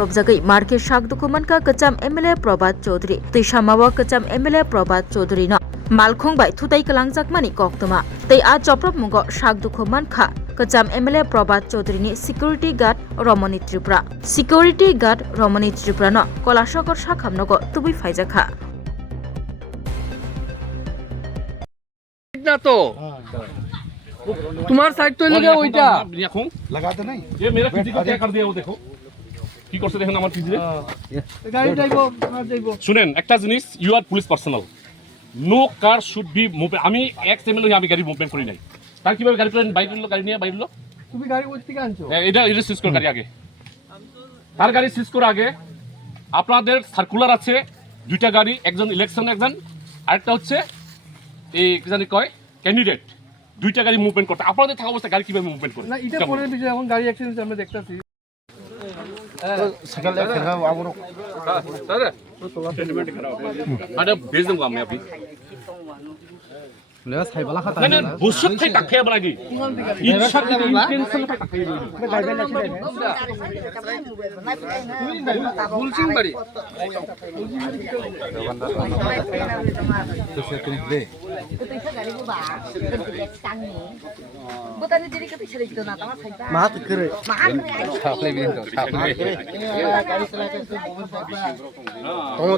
aprobjagai marke shakdukumanka kacham MLA Prabhat Chaudhary tei samawa kacham MLA Prabhat Chaudhary no malkhong bai thutai kalangjakmani koktoma tei a choprop mungo shakdukumanka kacham MLA Prabhat Chaudhary ni security guard Romani Tripura no kolasakor sakhamnogo tubui phaijakha ना तो तुम्हार side तो लगे ওইটা দেখো लगाते नहीं ये मेरा पीजी को क्या कर दिया वो देखो কি করছে দেখেন আমার পীজি গাড়ি যাইবো না যাইবো শুনেন একটা জিনিস you are police personnel no car should be move আমি এক্সএমএল হই আমি গাড়ি মুভমেন্ট করি নাই তার কিভাবে গাড়ি প্লেন বাইরে নিলো গাড়ি নিয়ে বাইরে নিলো তুমি গাড়ি কোথা থেকে আনছো এটা এটা সিজ করে গাড়ি আগে তার গাড়ি সিজ করে আগে আপনাদের সার্কুলার আছে দুইটা গাড়ি একজন ইলেকশন একজন আরেকটা হচ্ছে এই কি জানি কয় ক্যান্ডিডেট দুইটা গাড়ি মুভমেন্ট করতে আপনাদের থাকা অবস্থায় গাড়ি কিভাবে মুভমেন্ট করে না এটা পরের বিষয় এখন গাড়ি অ্যাক্সিডেন্ট আমরা দেখতাছি सकल एक खराब आगरो सर अरे भेज दूंगा मैं अभी ले साइ वाला खाता नहीं नहीं बुशक थे तक है बनागी इच्छा की इंटेंशन पे तक है বুলসিং বাড়ি तो से तुम दे मात करे सापले भी तो सापले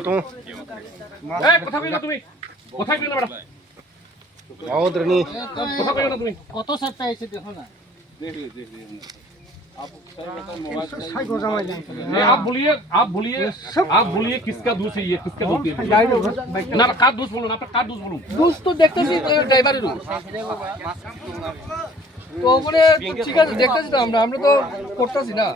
तो ए কথা কইনা তুমি কথা কইনা বড় औद्रनी কথা কইনা তুমি কত সাতটা এসে দেখো না आप बोलिए किसका दोष है ये किसका दोष है ना का दोष बोलो ना का दोष बोलो বুঝ তো দেখতেছি ড্রাইভারের তো ওপরে ঠিক আছে দেখতেছি তো আমরা আমরা তো করতেছি না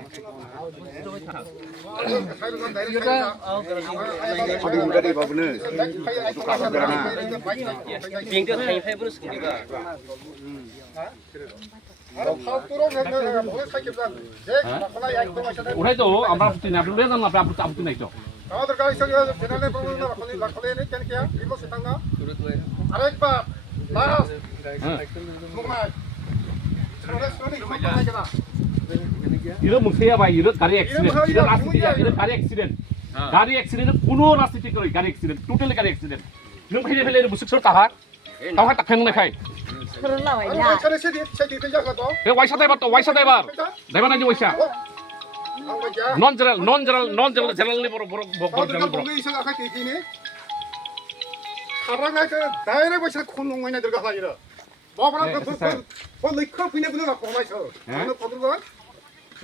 ওটাই তো আমরা আপত্তি না আপনি লয়ে যান না আপনি আপত্তি নাই তো ইরো মুখিয়া ভাই ইরো গাড়ি অ্যাক্সিডেন্ট ইরো রাস্তাতে ইরো গাড়ি অ্যাক্সিডেন্ট কোনো রাস্তাতে করে গাড়ি অ্যাক্সিডেন্ট টোটালি গাড়ি অ্যাক্সিডেন্ট ইরো খাইলে ফেলে বুসিক সর তাহা তাহা তাখান না খাই এ ওয়াইসা দেবার দেবা না যে ওয়াইসা নন জেনারেল বড় বড় বড় জেনারেল বড় 다이렉 버스 콘농만에 들어가서 이러. 뭐라고 그 리커 피네 분을 갖고 와서. 어느 거든 거?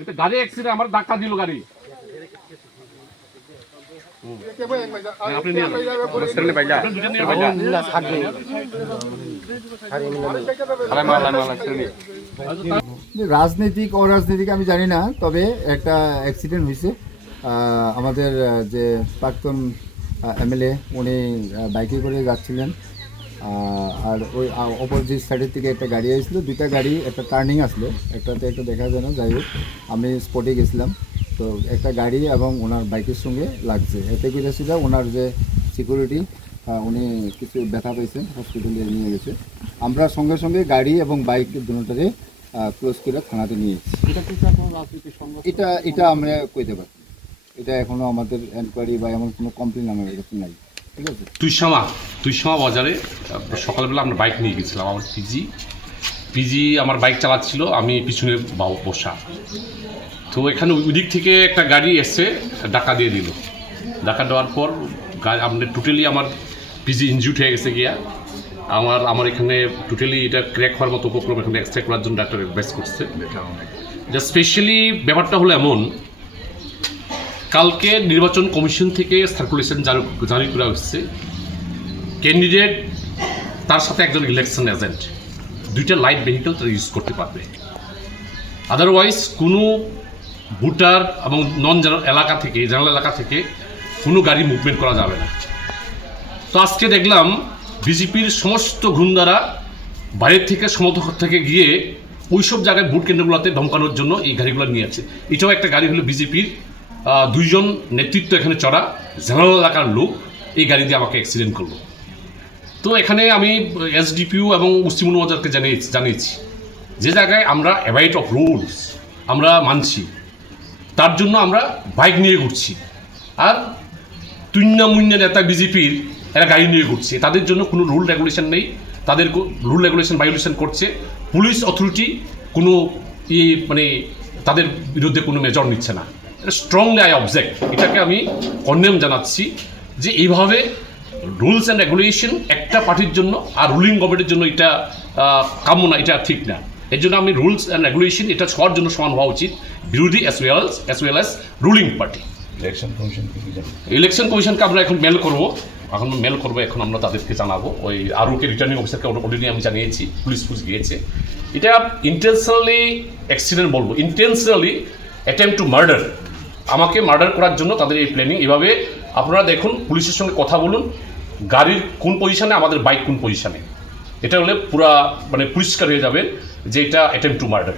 এটা গাড়ি অ্যাক্সিডেন্ট আমার ধাক্কা দিল গাড়ি 이렇게 뭐야 이거. আপনি নিয়ে सेरले भाई जा আপনি দুটো নিয়ে ভাইয়া ला साथ दे আরে মালা মালা সেরলে রাজনৈতিক অরাজনৈতিক আমি জানি না তবে একটা অ্যাক্সিডেন্ট হয়েছে আমাদের যে প্রাক্তন এমএলএ উনি বাইকে করে যাচ্ছিলেন আর ওই অপোজিট সাইডের থেকে একটা গাড়ি আসলো দুইটা গাড়ি একটা টার্নিং আসলো একটাতে একটা দেখা যায় না যাই হোক আমি স্পটে গেছিলাম তো একটা গাড়ি এবং ওনার বাইকের সঙ্গে লাগছে এতে করে ছিল ওনার যে সিকিউরিটি উনি কিছু ব্যথা পেয়েছেন হসপিটালে নিয়ে গেছে আমরা সঙ্গে সঙ্গে গাড়ি এবং বাইক দুটোটারে ক্লোজ করে থানাতে নিয়ে এটা এটা আমরা কইতে পারি এটা এখনো আমাদের এনকোয়ারি বা এমন কোনো কমপ্লেন আমার কাছে নাই ঠিক আছে তুইসমা বাজারে সকালবেলা আমরা বাইক নিয়ে গেছিলাম আমার পিজি আমার বাইক চালাচ্ছিল আমি পিছনে বসা তো এখানে ওই দিক থেকে একটা গাড়ি এসে ডাকা দিয়ে দিল ডাকা দেওয়ার পর আমাদের টোটালি আমার পিজি ইনজিউড হয়ে গেছে গিয়া আমার এখানে টোটালি এটা ক্র্যাক হওয়ার মতো উপক্রম এখানে এক্সট্রা করার জন্য ডাক্তার অ্যাডভাইস করছে যা স্পেশালি ব্যাপারটা হলো এমন কালকে নির্বাচন কমিশন থেকে সার্কুলেশন জারি করা হচ্ছে ক্যান্ডিডেট তার সাথে একজন ইলেকশন এজেন্ট দুইটা লাইট ভেহিকল তারা ইউজ করতে পারবে আদারওয়াইজ কোনো ভোটার এবং নন এলাকা থেকে জেনারেল এলাকা থেকে কোনো গাড়ি মুভমেন্ট করা যাবে না তো আজকে দেখলাম বিজেপির সমস্ত গুন্ডারা বাইরের থেকে সমর্থক থেকে গিয়ে ওইসব জায়গায় ভোট কেন্দ্রগুলোতে ধমকানোর জন্য এই গাড়িগুলো নিয়ে আছে এটাও একটা গাড়ি হলো বিজেপির দুইজন নেতৃত্ব এখানে চড়া জেনারেল এলাকার লোক এই গাড়ি দিয়ে আমাকে অ্যাক্সিডেন্ট করলো তো এখানে আমি এসডিপিও এবং মুসলিম মজারকে জানিয়েছি যে জায়গায় আমরা অ্যাভয়েড অফ রুলস আমরা মানছি তার জন্য আমরা বাইক নিয়ে ঘুরছি, আর তুইন্না মুন্না নেতা বিজেপির এরা গাড়ি নিয়ে ঘুরছে। তাদের জন্য কোনো রুল রেগুলেশন নেই, তাদের রুল রেগুলেশন ভায়োলেশন করছে। পুলিশ অথরিটি কোনো মানে তাদের বিরুদ্ধে কোনো মেজর নিচ্ছে না। এটা স্ট্রংলি আই অবজেক্ট, এটাকে আমি কন্ডেম জানাচ্ছি যে এইভাবে রুলস অ্যান্ড রেগুলেশন একটা পার্টির জন্য আর রুলিং গভর্নমেন্টের জন্য এটা কাম্য না, এটা ঠিক না। এর জন্য আমি রুলস অ্যান্ড রেগুলেশন এটা সবার জন্য সমান হওয়া উচিত, বিরোধী as well as ruling party. Election কমিশনকে আমরা এখন মেল করবো, এখন আমরা তাদেরকে জানাবো। ওই আরওকে রিটার্নিং অফিসারকে অলরেডি আমি জানিয়েছি, পুলিশ গিয়েছে। এটা ইন্টেনশনালি অ্যাক্সিডেন্ট বলবো, ইন্টেনশনালি অ্যাটেম্প্ট টু মার্ডার, আমাকে মার্ডার করার জন্য তাদের এই প্ল্যানিং। এভাবে আপনারা দেখুন, পুলিশের সঙ্গে কথা বলুন, গাড়ির কোন পজিশনে, আমাদের বাইক কোন পজিশনে, এটা হলে পুরা মানে পরিষ্কার হয়ে যাবে যে এটা অ্যাটেম্প্ট টু মার্ডার।